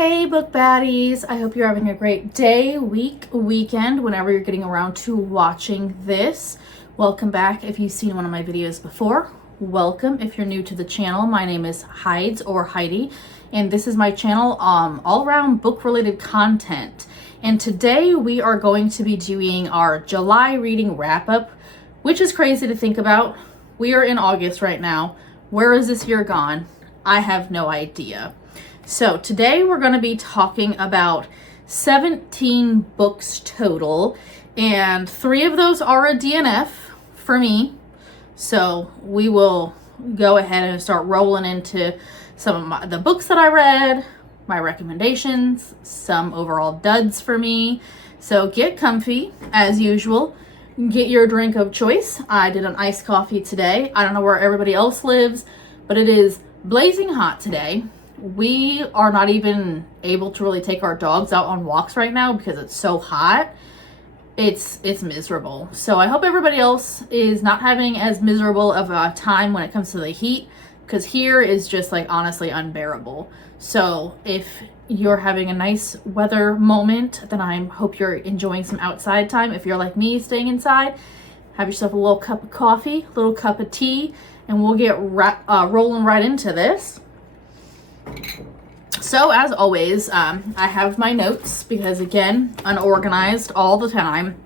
Hey book baddies, I hope you're having a great day, week, weekend, whenever you're getting around to watching this. Welcome back if you've seen one of my videos before. Welcome if you're new to the channel. My name is Hides or Heidi, and this is my channel all around book related content. And today we are going to be doing our July reading wrap up, which is crazy to think about. We are in August right now. Where is this year gone? I have no idea. So today we're going to be talking about 17 books total, and 3 of those are a DNF for me. So we will go ahead and start rolling into some of the books that I read, my recommendations, some overall duds for me. So get comfy as usual. Get your drink of choice. I did an iced coffee today. I don't know where everybody else lives, but it is blazing hot today. We are not even able to really take our dogs out on walks right now because it's so hot. It's miserable. So I hope everybody else is not having as miserable of a time when it comes to the heat, because here is just like honestly unbearable. So if you're having a nice weather moment, then I hope you're enjoying some outside time. If you're like me, staying inside, have yourself a little cup of coffee, a little cup of tea, and we'll get rolling right into this. So as always, I have my notes because, again, unorganized all the time.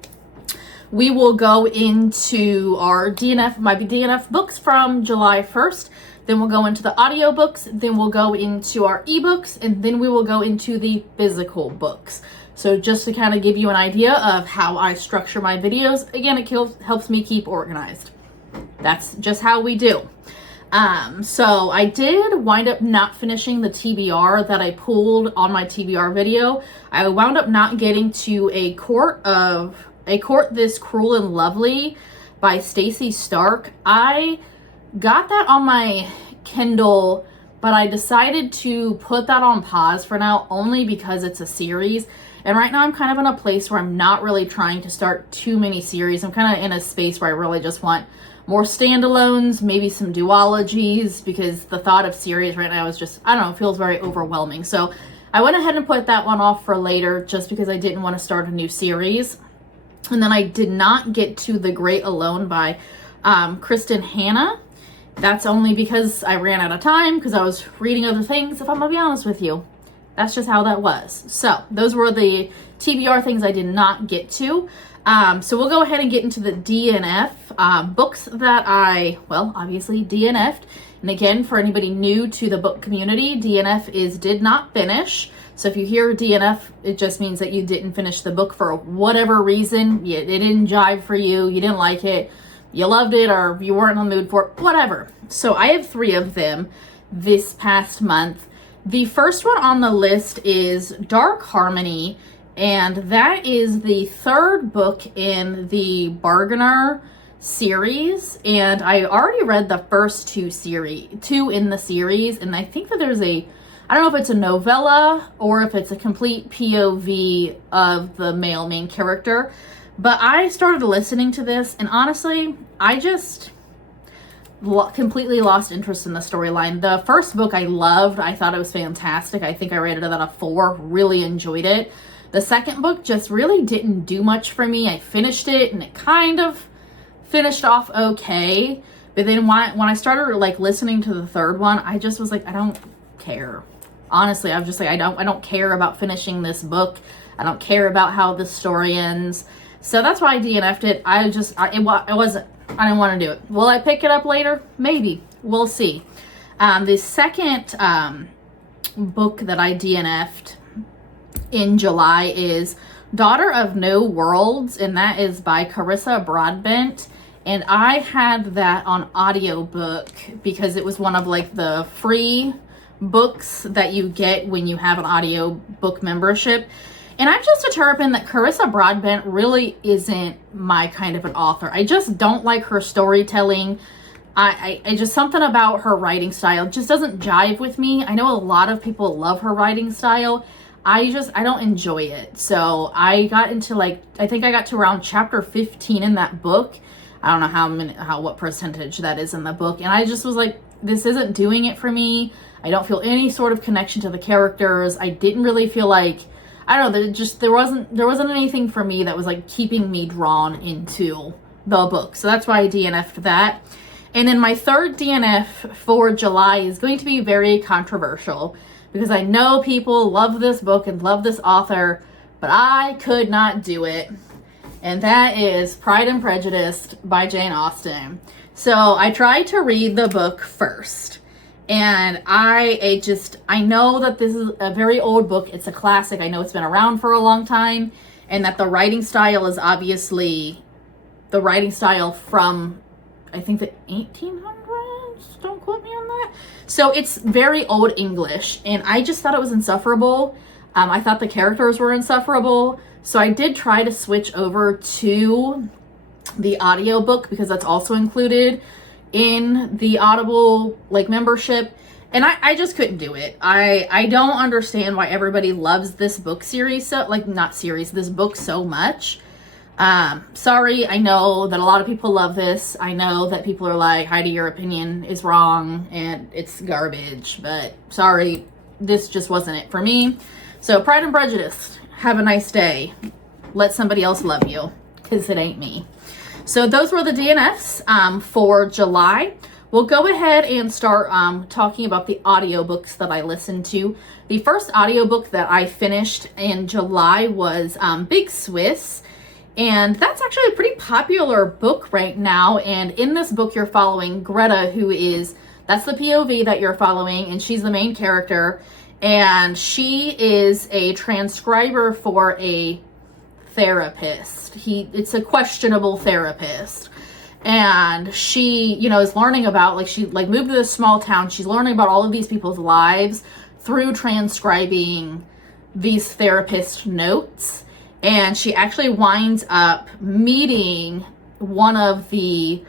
We will go into our my DNF books from July 1st. Then we'll go into the audiobooks. Then we'll go into our ebooks. And then we will go into the physical books. So just to kind of give you an idea of how I structure my videos. Again, it helps me keep organized. That's just how we do. So I did wind up not finishing the TBR that I pulled on my TBR video. I wound up not getting to A Court This Cruel and Lovely by Stacey Stark. I got that on my Kindle, but I decided to put that on pause for now only because it's a series. And right now I'm kind of in a place where I'm not really trying to start too many series. I'm kind of in a space where I really just want more standalones, maybe some duologies, because the thought of series right now is just, I don't know, feels very overwhelming. So I went ahead and put that one off for later just because I didn't want to start a new series. And then I did not get to The Great Alone by Kristen Hanna. That's only because I ran out of time because I was reading other things, if I'm going to be honest with you. That's just how that was. So those were the TBR things I did not get to. So we'll go ahead and get into the DNF books that I, well, obviously DNF'd. And again, for anybody new to the book community, DNF is did not finish. So if you hear DNF, it just means that you didn't finish the book for whatever reason. It didn't jive for you. You didn't like it. You loved it, or you weren't in the mood for it, whatever. So I have 3 of them this past month. The first one on the list is Dark Harmony. And that is the 3rd book in the Bargainer series. And I already read the first 2 in the series. And I think that there's I don't know if it's a novella or if it's a complete POV of the male main character. But I started listening to this, and honestly, I just completely lost interest in the storyline. The first book I loved. I thought it was fantastic. I think I rated it at a 4. Really enjoyed it. The second book just really didn't do much for me. I finished it and it kind of finished off okay. But then when I started like listening to the 3rd one, I just was like, I don't care. Honestly, I was just like, I don't care about finishing this book. I don't care about how the story ends. So that's why I DNF'd it. I didn't want to do it. Will I pick it up later? Maybe. We'll see. The second book that I DNF'd in July is Daughter of No Worlds, and that is by Carissa Broadbent. And I had that on audiobook because it was one of like the free books that you get when you have an audiobook membership. And I've just determined that Carissa Broadbent really isn't my kind of an author. I just don't like her storytelling. I just, something about her writing style just doesn't jive with me. I know a lot of people love her writing style. I don't enjoy it. So I got into I think I got to around chapter 15 in that book. I don't know what percentage that is in the book. And I just was like, this isn't doing it for me. I don't feel any sort of connection to the characters. I didn't really feel like, I don't know, there wasn't anything for me that was like keeping me drawn into the book. So that's why I DNF'd that. And then my third DNF for July is going to be very controversial because I know people love this book and love this author, but I could not do it. And that is Pride and Prejudice by Jane Austen. So I tried to read the book first. And I know that this is a very old book. It's a classic. I know it's been around for a long time. And that the writing style is obviously the writing style from, I think, the 1800s. Don't quote me on that. So it's very old English. And I just thought it was insufferable. I thought the characters were insufferable. So I did try to switch over to the audiobook because that's also included in the Audible membership, and I just couldn't do it. I don't understand why everybody loves this book series this book so much. Sorry, I know that a lot of people love this. I know that people are like, Heidi, your opinion is wrong and it's garbage, but sorry, this just wasn't it for me. So Pride and Prejudice, have a nice day. Let somebody else love you, because it ain't me. So those were the DNFs for July. We'll go ahead and start talking about the audiobooks that I listened to. The first audiobook that I finished in July was Big Swiss. And that's actually a pretty popular book right now. And in this book, you're following Greta, that's the POV that you're following. And she's the main character. And she is a transcriber for a therapist. It's a questionable therapist, and she is learning about she moved to this small town. She's learning about all of these people's lives through transcribing these therapist notes, and she actually winds up meeting one of the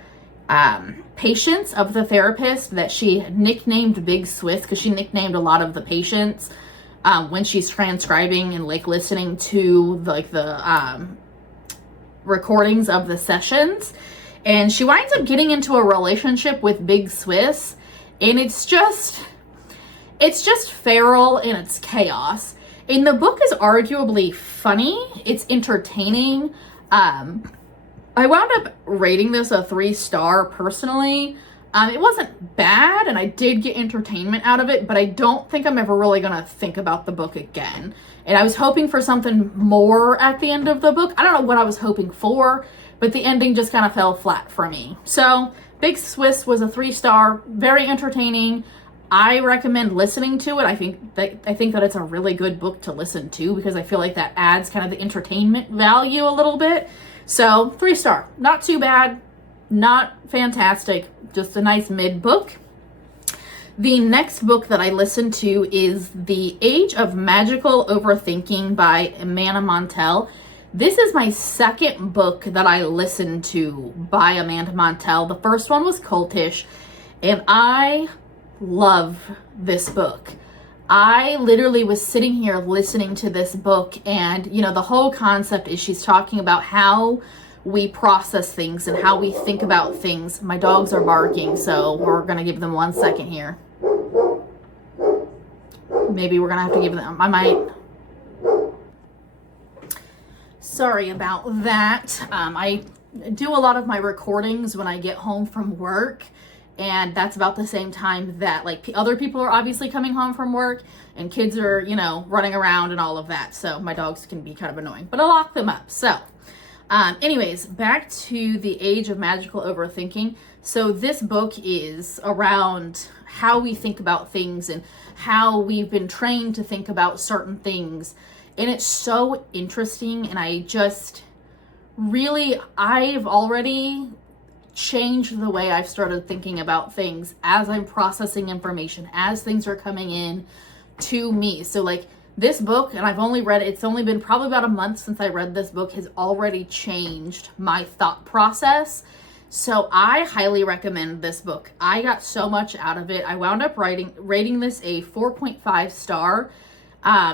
patients of the therapist that she nicknamed Big Swiss, because she nicknamed a lot of the patients when she's transcribing and listening to the recordings of the sessions. And she winds up getting into a relationship with Big Swiss, and it's just feral and it's chaos. And the book is arguably funny. It's entertaining. I wound up rating this a 3-star personally. It wasn't bad, and I did get entertainment out of it, but I don't think I'm ever really going to think about the book again. And I was hoping for something more at the end of the book. I don't know what I was hoping for, but the ending just kind of fell flat for me. So Big Swiss was a 3-star, very entertaining. I recommend listening to it. I think that it's a really good book to listen to because I feel like that adds kind of the entertainment value a little bit. So 3-star, not too bad. Not fantastic, just a nice mid book. The next book that I listened to is The Age of Magical Overthinking by Amanda Montell. This is my second book that I listened to by Amanda Montell. The first one was Cultish, and I love this book. I literally was sitting here listening to this book, and the whole concept is she's talking about how we process things and how we think about things. My dogs are barking, so we're going to give them 1 second here. Maybe we're going to have to give them, I might. Sorry about that. I do a lot of my recordings when I get home from work, and that's about the same time that other people are obviously coming home from work, and kids are, running around and all of that. So my dogs can be kind of annoying, but I'll lock them up. So anyways, back to The Age of Magical Overthinking. So this book is around how we think about things and how we've been trained to think about certain things. And it's so interesting. And I've already changed the way I've started thinking about things as I'm processing information, as things are coming in to me. So this book, and I've only read it, it's only been probably about a month since I read this book, has already changed my thought process. So I highly recommend this book. I got so much out of it. I wound up rating this a 4.5 star.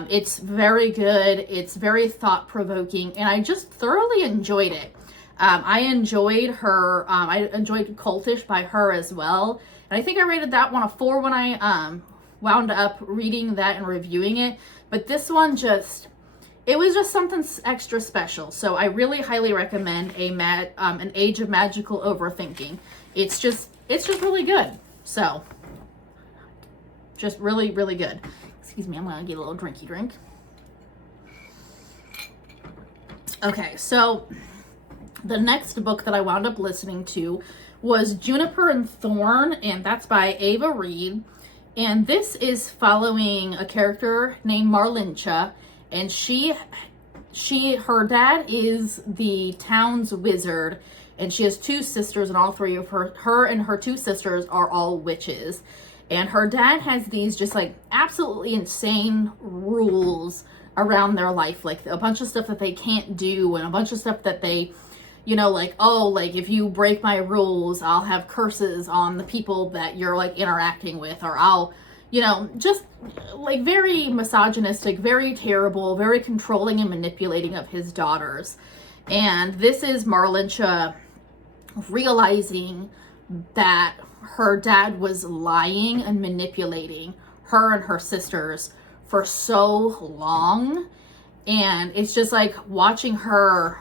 It's very good. It's very thought-provoking, and I just thoroughly enjoyed it. I enjoyed Cultish by her as well. And I think I rated that one a 4 when I wound up reading that and reviewing it, but this one it was just something extra special. So I really highly recommend an Age of Magical Overthinking. It's just really good. So just really, really good. Excuse me, I'm gonna get a little drinky drink. Okay, so the next book that I wound up listening to was Juniper and Thorn, and that's by Ava Reed. And this is following a character named Marlincha, and her dad is the town's wizard, and she has two sisters, and all three of her and her two sisters are all witches. And her dad has these just like absolutely insane rules around their life, like a bunch of stuff that they can't do, and a bunch of stuff that they, like, oh, like if you break my rules, I'll have curses on the people that you're like interacting with, or I'll, just like very misogynistic, very terrible, very controlling and manipulating of his daughters. And this is Marlincha realizing that her dad was lying and manipulating her and her sisters for so long. And it's just like watching her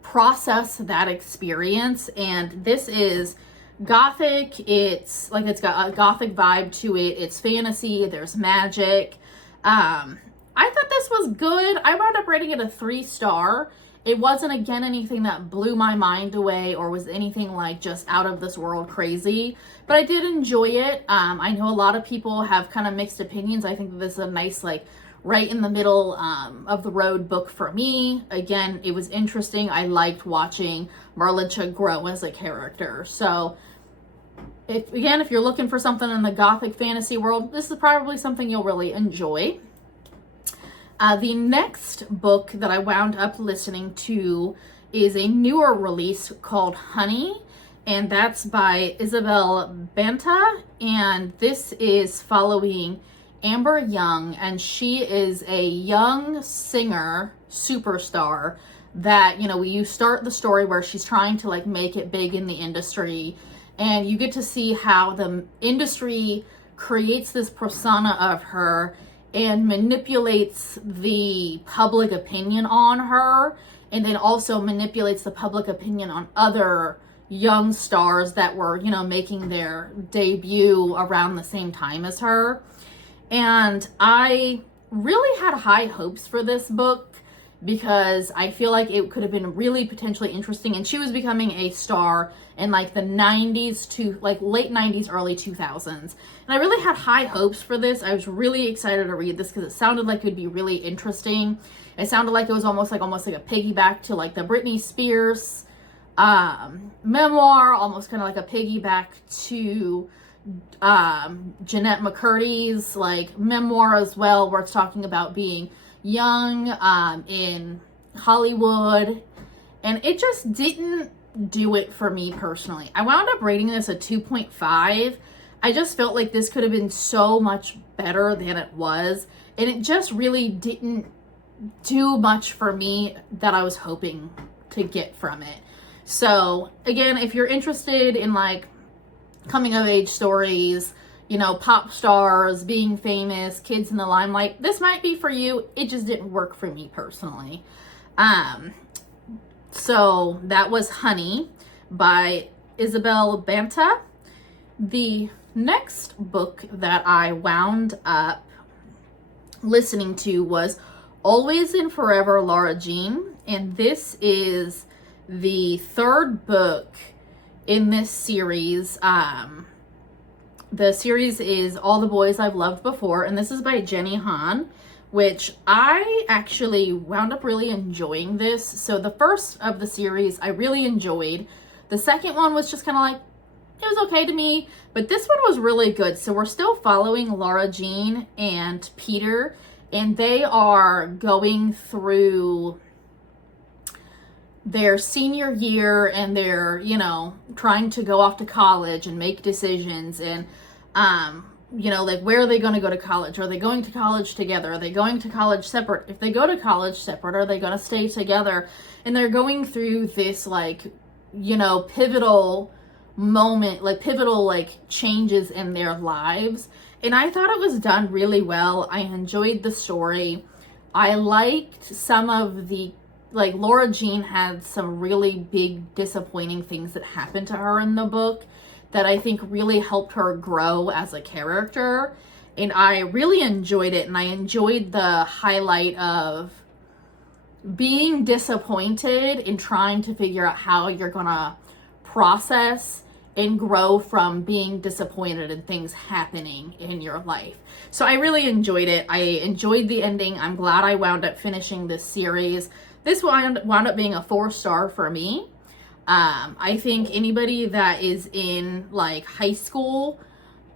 process that experience. And this is gothic. It's got a gothic vibe to it. It's fantasy. There's magic. I thought this was good. I wound up rating it a 3-star. It wasn't, again, anything that blew my mind away or was anything like just out of this world crazy, but I did enjoy it. I know a lot of people have kind of mixed opinions. I think that this is a nice, like, right in the middle of the road book for me. Again, it was interesting. I liked watching Marlincha grow as a character. So, if you're looking for something in the gothic fantasy world, this is probably something you'll really enjoy. The next book that I wound up listening to is a newer release called Honey, and that's by Isabel Banta, and this is following Amber Young, and she is a young singer superstar that, you start the story where she's trying to like make it big in the industry, and you get to see how the industry creates this persona of her and manipulates the public opinion on her, and then also manipulates the public opinion on other young stars that were, making their debut around the same time as her. And I really had high hopes for this book because I feel like it could have been really potentially interesting, and she was becoming a star in like the 90s to like late 90s, early 2000s. And I really had high hopes for this. I was really excited to read this because it sounded like it would be really interesting. It sounded like it was almost like a piggyback to like the Britney Spears memoir, almost kind of like a piggyback to Jeanette McCurdy's like memoir as well, where it's talking about being young in Hollywood, and it just didn't do it for me personally. I wound up rating this a 2.5. I just felt like this could have been so much better than it was, and it just really didn't do much for me that I was hoping to get from it. So again, if you're interested in like coming of age stories, pop stars, being famous, kids in the limelight, this might be for you. It just didn't work for me personally. So that was Honey by Isabel Banta. The next book that I wound up listening to was Always and Forever, Laura Jean, and this is the third book in this series. The series is All the Boys I've Loved Before, and this is by Jenny Han, which I actually wound up really enjoying this. So the first of the series I really enjoyed. The second one was just kind of like, it was okay to me, but this one was really good. So we're still following Laura Jean and Peter, and they are going through their senior year, and they're, trying to go off to college and make decisions, and like, where are they going to go to college? Are they going to college together? Are they going to college separate? If they go to college separate, are they going to stay together? And they're going through this like, pivotal moment, like pivotal like changes in their lives. And I thought it was done really well. I enjoyed the story. I liked some of the, like, Laura Jean had some really big disappointing things that happened to her in the book that I think really helped her grow as a character. And I really enjoyed it. And I enjoyed the highlight of being disappointed and trying to figure out how you're gonna process and grow from being disappointed and things happening in your life. So I really enjoyed it. I enjoyed the ending. I'm glad I wound up finishing this series. This wound up being a 4-star for me. I think anybody that is in like high school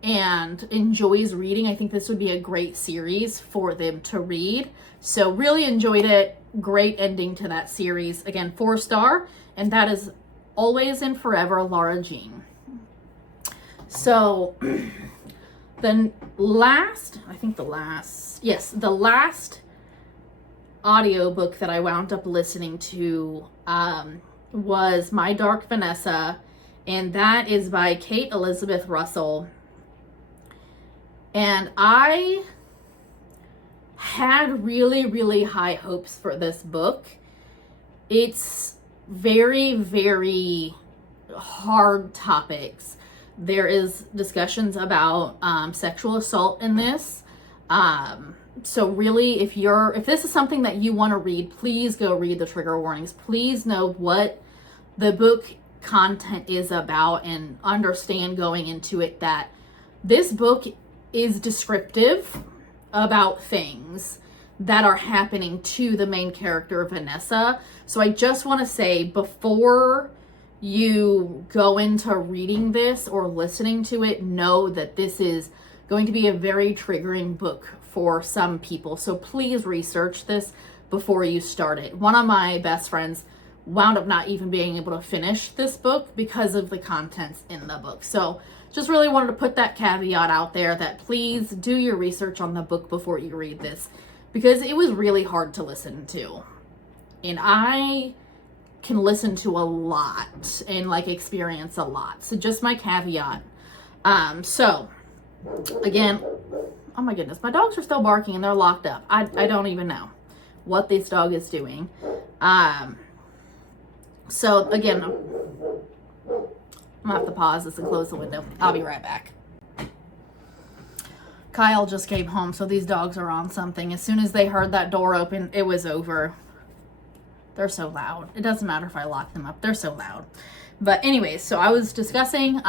and enjoys reading, I think this would be a great series for them to read. So really enjoyed it. Great ending to that series. Again, 4-star, and that is always and forever Laura Jean. So the last audiobook that I wound up listening to was My Dark Vanessa, and that is by Kate Elizabeth Russell. And I had really, really high hopes for this book. It's very, very hard topics. There is discussions about sexual assault in this. So really, if this is something that you want to read, please go read the trigger warnings. Please know what the book content is about and understand going into it that this book is descriptive about things that are happening to the main character, Vanessa. So I just want to say, before you go into reading this or listening to it, know that this is going to be a very triggering book for some people. So please research this before you start it. One of my best friends wound up not even being able to finish this book because of the contents in the book. So just really wanted to put that caveat out there that please do your research on the book before you read this, because it was really hard to listen to. And I can listen to a lot and like experience a lot. So just my caveat. So again, oh my goodness, my dogs are still barking and they're locked up. I don't even know what this dog is doing. So again, I'm gonna have to pause this and close the window. I'll be right back. Kyle just came home, so these dogs are on something. As soon as they heard that door open, it was over. They're so loud. It doesn't matter if I lock them up. They're so loud. But anyways, so I was discussing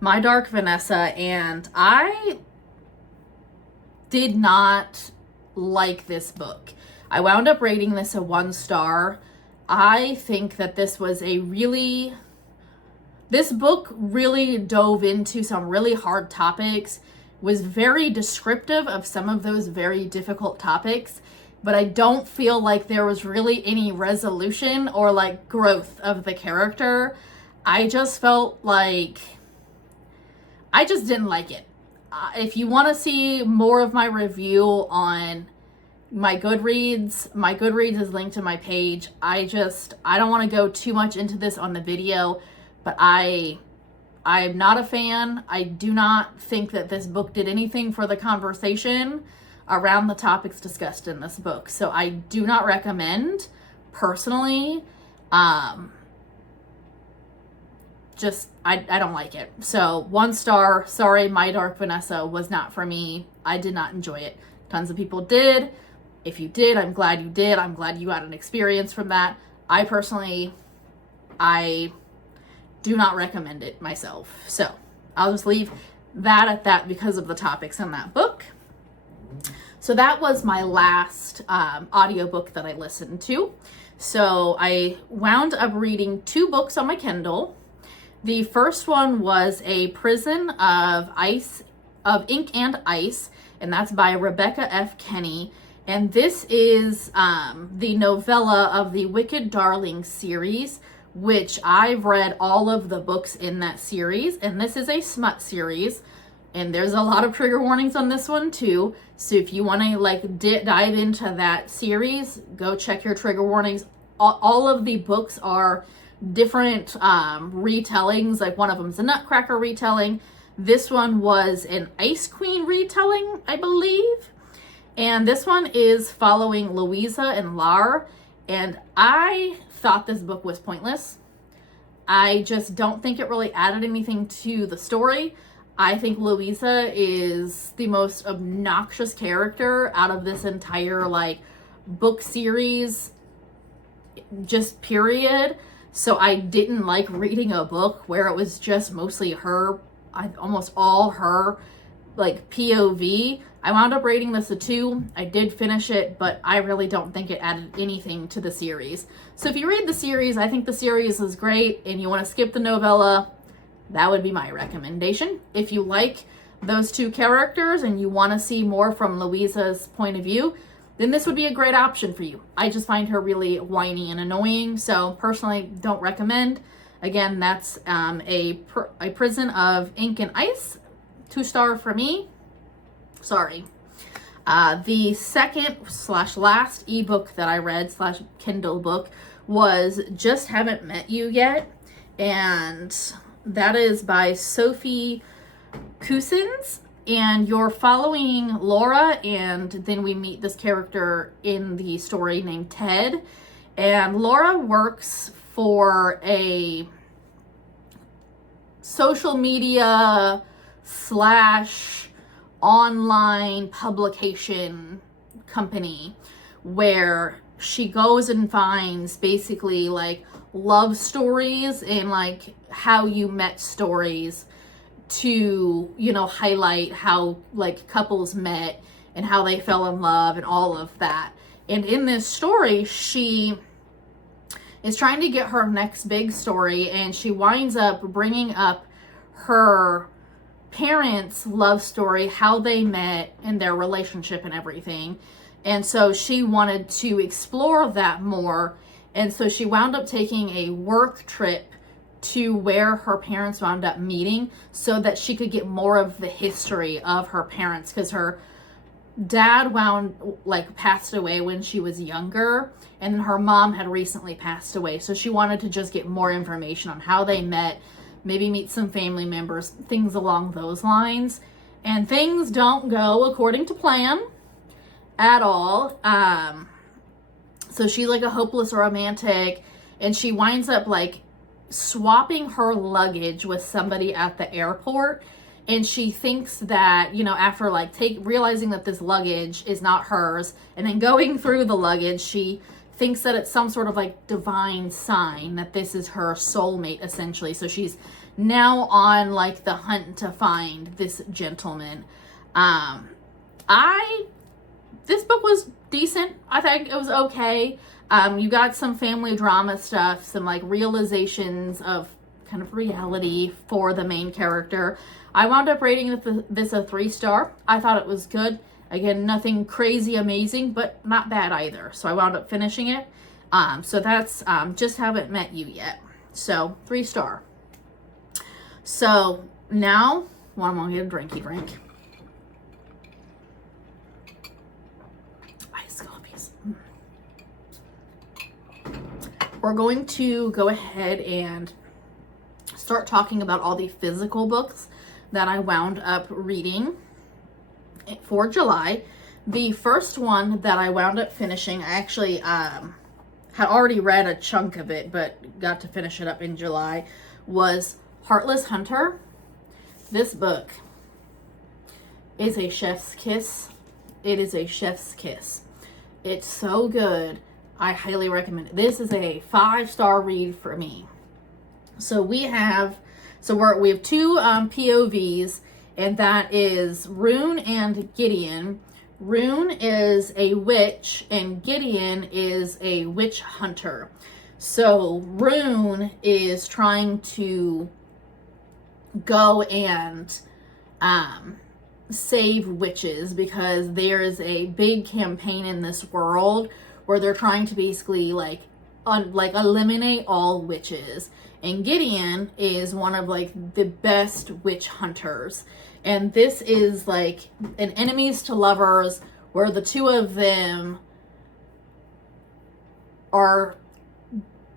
My Dark Vanessa, and I did not like this book. I wound up rating this a 1-star. I think that this book really dove into some really hard topics, was very descriptive of some of those very difficult topics, but I don't feel like there was really any resolution or like growth of the character. I just felt like I just didn't like it. If you want to see more of my review on my Goodreads is linked to my page. I don't want to go too much into this on the video, but I'm not a fan. I do not think that this book did anything for the conversation around the topics discussed in this book. So I do not recommend, personally. I don't like it. So 1-star, sorry, My Dark Vanessa was not for me. I did not enjoy it. Tons of people did. If you did, I'm glad you did. I'm glad you had an experience from that. I personally, I do not recommend it myself. So I'll just leave that at that because of the topics in that book. So that was my last audiobook that I listened to. So I wound up reading 2 books on my Kindle. The first one was A Prison of Ink and Ice, and that's by Rebecca F. Kenny. And this is the novella of the Wicked Darling series, which I've read all of the books in that series. And this is a smut series. And there's a lot of trigger warnings on this one too. So if you want to like dive into that series, go check your trigger warnings. All of the books are different retellings. Like one of them's a Nutcracker retelling. This one was an Ice Queen retelling, I believe. And this one is following Louisa and Lar. And I thought this book was pointless. I just don't think it really added anything to the story. I think Louisa is the most obnoxious character out of this entire like book series, just period. So I didn't like reading a book where it was just mostly her, almost all her like POV. I wound up rating this a 2. I did finish it, but I really don't think it added anything to the series. So if you read the series, I think the series is great, and you want to skip the novella, that would be my recommendation. If you like those 2 characters and you want to see more from Louisa's point of view, then this would be a great option for you. I just find her really whiny and annoying, so personally don't recommend. Again, that's a Prison of Ink and Ice, 2-star for me. Sorry. The second / last ebook that I read / Kindle book was Just Haven't Met You Yet, and that is by Sophie Cousins, and you're following Laura, and then we meet this character in the story named Ted, and Laura works for a social media / online publication company where she goes and finds basically like love stories and like how you met stories to, you know, highlight how like couples met and how they fell in love and all of that. And in this story, she is trying to get her next big story, and she winds up bringing up her parents' love story, how they met and their relationship and everything. And so she wanted to explore that more. And so she wound up taking a work trip to where her parents wound up meeting so that she could get more of the history of her parents, because her dad passed away when she was younger, and then her mom had recently passed away. So she wanted to just get more information on how they met, maybe meet some family members, things along those lines. And things don't go according to plan at all. So she's like a hopeless romantic, and she winds up like swapping her luggage with somebody at the airport. And she thinks that, you know, after like realizing that this luggage is not hers, and then going through the luggage, she thinks that it's some sort of like divine sign that this is her soulmate, essentially. So she's now on like the hunt to find this gentleman. This book was decent. I think it was okay. You got some family drama stuff, some like realizations of kind of reality for the main character. I wound up rating this a 3-star. I thought it was good. Again, nothing crazy amazing, but not bad either. So I wound up finishing it. So that's Just Haven't Met You Yet. So 3-star. So now, well, I'm gonna get a drinky drink. Iced coffees. We're going to go ahead and start talking about all the physical books that I wound up reading for July. The first one that I wound up finishing, I actually had already read a chunk of it, but got to finish it up in July, was Heartless Hunter. This book is a chef's kiss. It is a chef's kiss. It's so good. I highly recommend it. This is a 5-star read for me. So we have 2 POVs, and that is Rune and Gideon. Rune is a witch, and Gideon is a witch hunter. So Rune is trying to go and save witches, because there is a big campaign in this world where they're trying to basically eliminate all witches. And Gideon is one of like the best witch hunters. And this is like an enemies to lovers, where the 2 of them are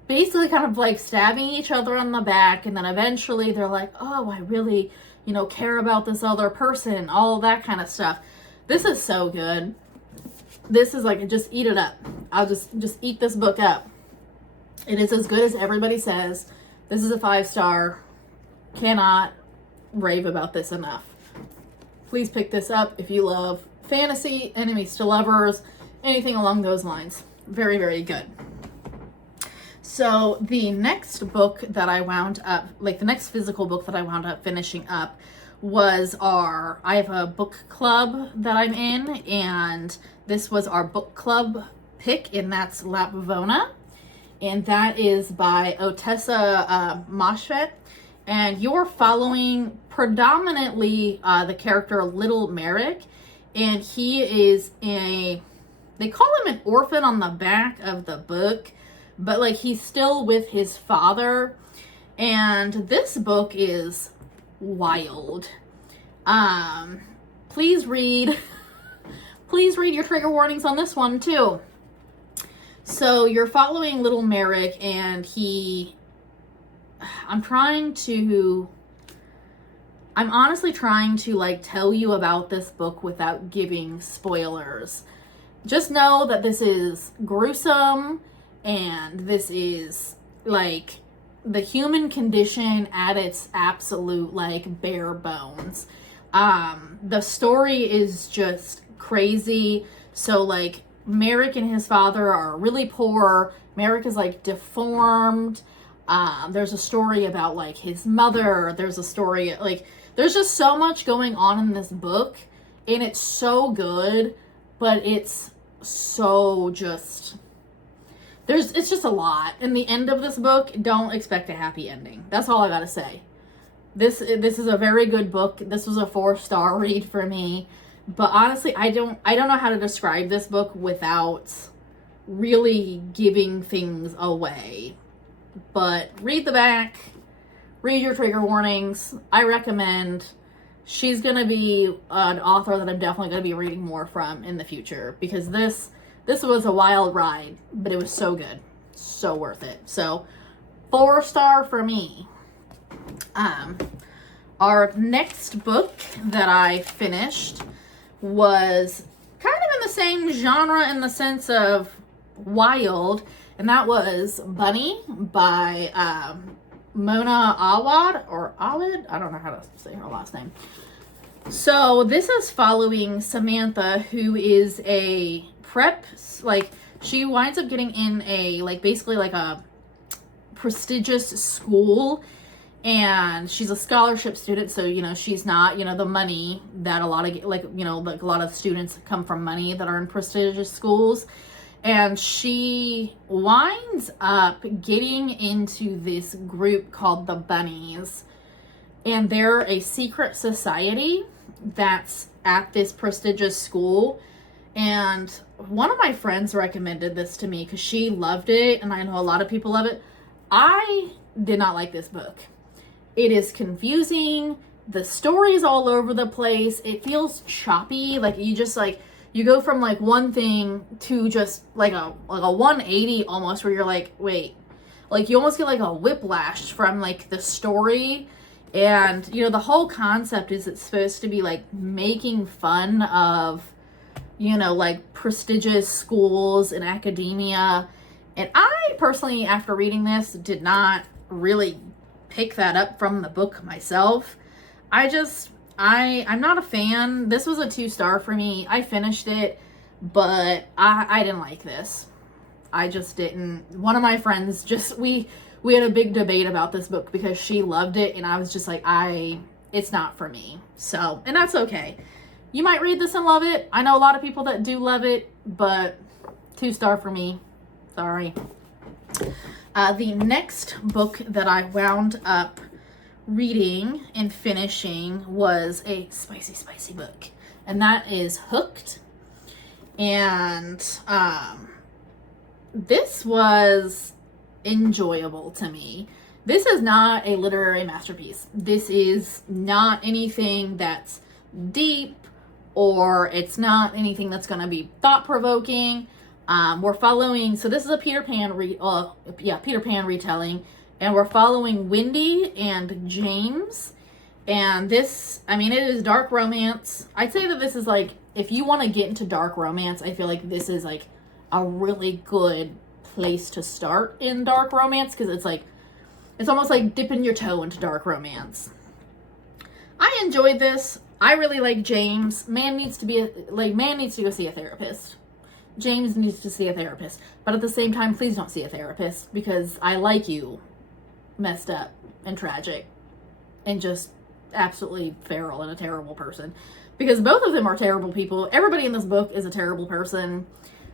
basically kind of like stabbing each other on the back. And then eventually they're like, oh, I really you know, care about this other person, all that kind of stuff. This is so good. This is like, just eat it up. I'll just eat this book up. It is as good as everybody says. This is a 5-star. Cannot rave about this enough. Please pick this up if you love fantasy, enemies to lovers, anything along those lines. Very, very good. So the next book that I wound up, like the next physical book that I wound up finishing up was I have a book club that I'm in, and this was our book club pick, and that's Lapvona. And that is by Otessa Moshfet. And you're following predominantly the character Little Merrick. And he is they call him an orphan on the back of the book, but like he's still with his father. And this book is wild. Please read your trigger warnings on this one too. So you're following Little Merrick, and I'm honestly trying to like tell you about this book without giving spoilers. Just know that this is gruesome, and this is like the human condition at its absolute like bare bones. The story is just crazy. So like Merrick and his father are really poor. Merrick is like deformed. There's a story about like his mother. There's a story like there's just so much going on in this book, and it's so good, but it's so just it's just a lot. In the end of this book, don't expect a happy ending. That's all I gotta say. This is a very good book. This was a 4-star read for me. But honestly, I don't know how to describe this book without really giving things away. But read the back, read your trigger warnings. I recommend. She's going to be an author that I'm definitely going to be reading more from in the future, because this was a wild ride, but it was so good. So worth it. So 4-star for me. Our next book that I finished was kind of in the same genre in the sense of wild, and that was Bunny by Mona Awad. I don't know how to say her last name. So this is following Samantha, who is a prep, like she winds up getting in a like basically like a prestigious school, and she's a scholarship student, so you know she's not, you know, the money that a lot of like, you know, like a lot of students come from money that are in prestigious schools. And she winds up getting into this group called the Bunnies, and they're a secret society that's at this prestigious school. And one of my friends recommended this to me because she loved it, and I know a lot of people love it. I did not like this book. It is confusing. The story's all over the place. It feels choppy. Like you just like, you go from like one thing to just like a 180 almost, where you're like, wait, like you almost get like a whiplash from like the story. And you know, the whole concept is it's supposed to be like making fun of, you know, like prestigious schools and academia. And I personally, after reading this, did not really pick that up from the book myself. I'm not a fan. This was a 2-star for me. I finished it, but I didn't like this. I just didn't. One of my friends we had a big debate about this book because she loved it, and I was just like, it's not for me. So, and that's okay. You might read this and love it. I know a lot of people that do love it, but 2-star for me. Sorry. The next book that I wound up reading and finishing was a spicy book, and that is Hooked. And this was enjoyable to me. This is not a literary masterpiece. This is not anything that's deep, or it's not anything that's going to be thought-provoking. We're following, so this is a Peter Pan retelling, and we're following Wendy and James, And this, I mean, it is dark romance. I'd say that this is like, if you want to get into dark romance, I feel like this is like a really good place to start in dark romance, because it's like, it's almost like dipping your toe into dark romance. I enjoyed this. I really like James. Man needs to go see a therapist. James needs to see a therapist. But at the same time, please don't see a therapist, because I like you messed up and tragic and just absolutely feral and a terrible person. Because both of them are terrible people. Everybody in this book is a terrible person.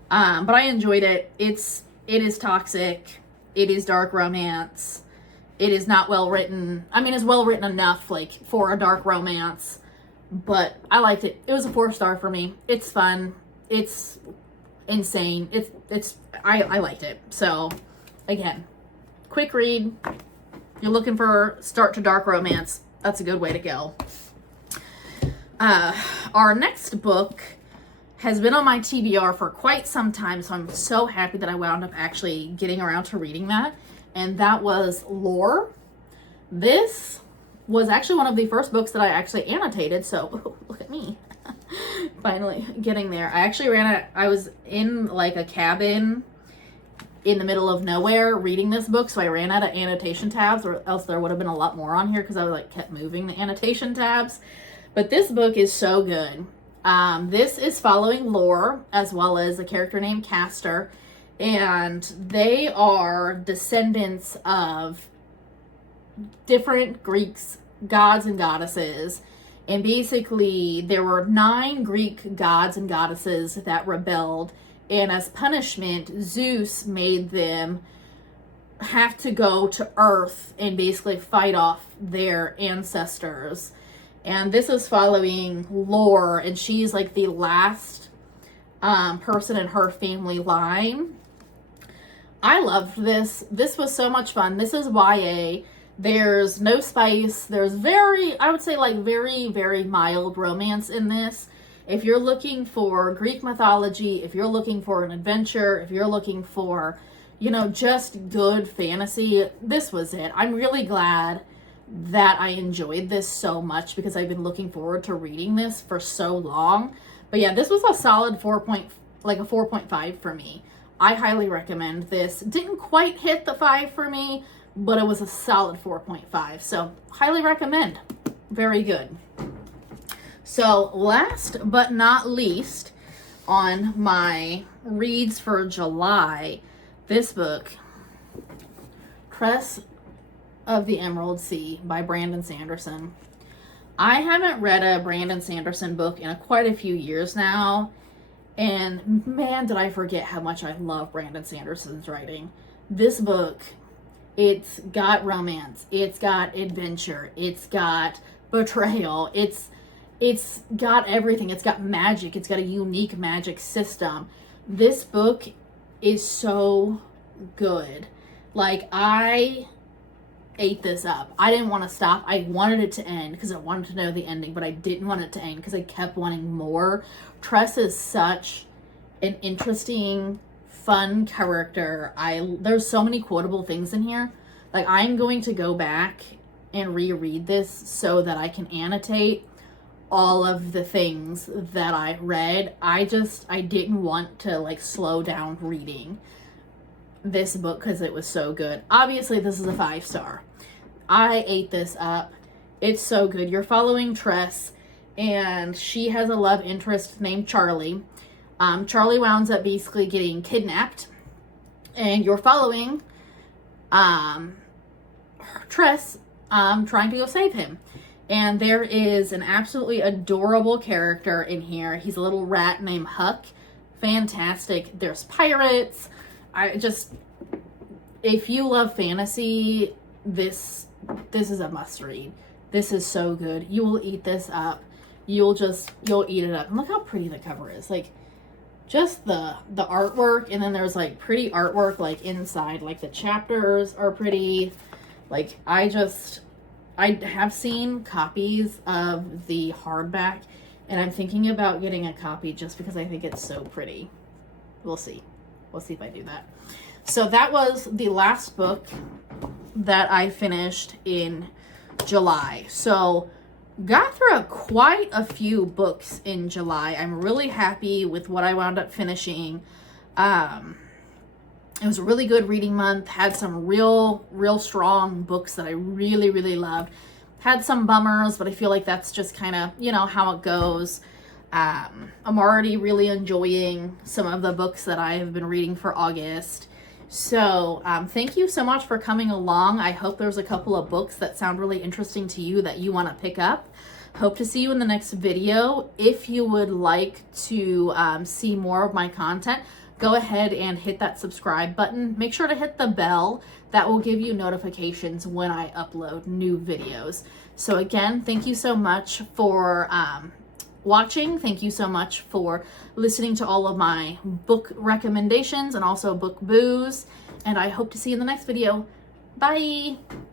But I enjoyed it. It is toxic. It is dark romance. It is not well written. I mean, it's well written enough, like, for a dark romance. But I liked it. It was a 4-star for me. It's fun. It's insane. I liked it. So, again, quick read. You're looking for start to dark romance. That's a good way to go. Our next book has been on my TBR for quite some time, so I'm so happy that I wound up actually getting around to reading that. And that was Lore. This was actually one of the first books that I actually annotated, so look at me. Finally getting there. I was in like a cabin in the middle of nowhere reading this book, so I ran out of annotation tabs, or else there would have been a lot more on here, because I like kept moving the annotation tabs. But this book is so good. This is following Lore, as well as a character named Castor, and they are descendants of different Greeks, gods and goddesses. And basically, there were 9 Greek gods and goddesses that rebelled, and as punishment, Zeus made them have to go to Earth and basically fight off their ancestors. And this is following Lore, and she's like the last person in her family line. I loved this. This was so much fun. This is YA. There's no spice. There's I would say like very, very mild romance in this. If you're looking for Greek mythology, if you're looking for an adventure, if you're looking for, just good fantasy, this was it. I'm really glad that I enjoyed this so much, because I've been looking forward to reading this for so long. But yeah, this was a solid 4.5 for me. I highly recommend this. Didn't quite hit the 5 for me, but it was a solid 4.5. So highly recommend. Very good. So last but not least on my reads for July, this book, Tress of the Emerald Sea by Brandon Sanderson. I haven't read a Brandon Sanderson book in quite a few years now, and man, did I forget how much I love Brandon Sanderson's writing. This book, it's got romance, it's got adventure, it's got betrayal, it's got everything. It's got magic. It's got a unique magic system. This book is so good. Like, I ate this up. I didn't want to stop. I wanted it to end because I wanted to know the ending, but I didn't want it to end because I kept wanting more. Tress is such an interesting, fun character. There's so many quotable things in here. Like, I'm going to go back and reread this so that I can annotate all of the things that I read. I didn't want to slow down reading this book because it was so good. Obviously, this is a 5-star. I ate this up. It's so good. You're following Tress, and she has a love interest named Charlie. Charlie wounds up basically getting kidnapped, and you're following Tress trying to go save him. And there is an absolutely adorable character in here. He's a little rat named Huck. Fantastic. There's pirates. If you love fantasy, this is a must read. This is so good. You will eat this up. You'll eat it up. And look how pretty the cover is. Just the artwork, and then there's pretty artwork inside. The chapters are pretty. I have seen copies of the hardback, and I'm thinking about getting a copy just because I think it's so pretty. We'll see. We'll see if I do that. So that was the last book that I finished in July. So got through quite a few books in July. I'm really happy with what I wound up finishing. It was a really good reading month. Had some real strong books that I really loved. Had some bummers, but I feel like that's just kind of, you know, how it goes. I'm already really enjoying some of the books that I have been reading for August. So thank you so much for coming along. I hope there's a couple of books that sound really interesting to you that you want to pick up. Hope to see you in the next video. If you would like to see more of my content, go ahead and hit that subscribe button. Make sure to hit the bell. That will give you notifications when I upload new videos. So again, thank you so much for watching. Thank you so much for listening to all of my book recommendations and also book booze. And I hope to see you in the next video. Bye!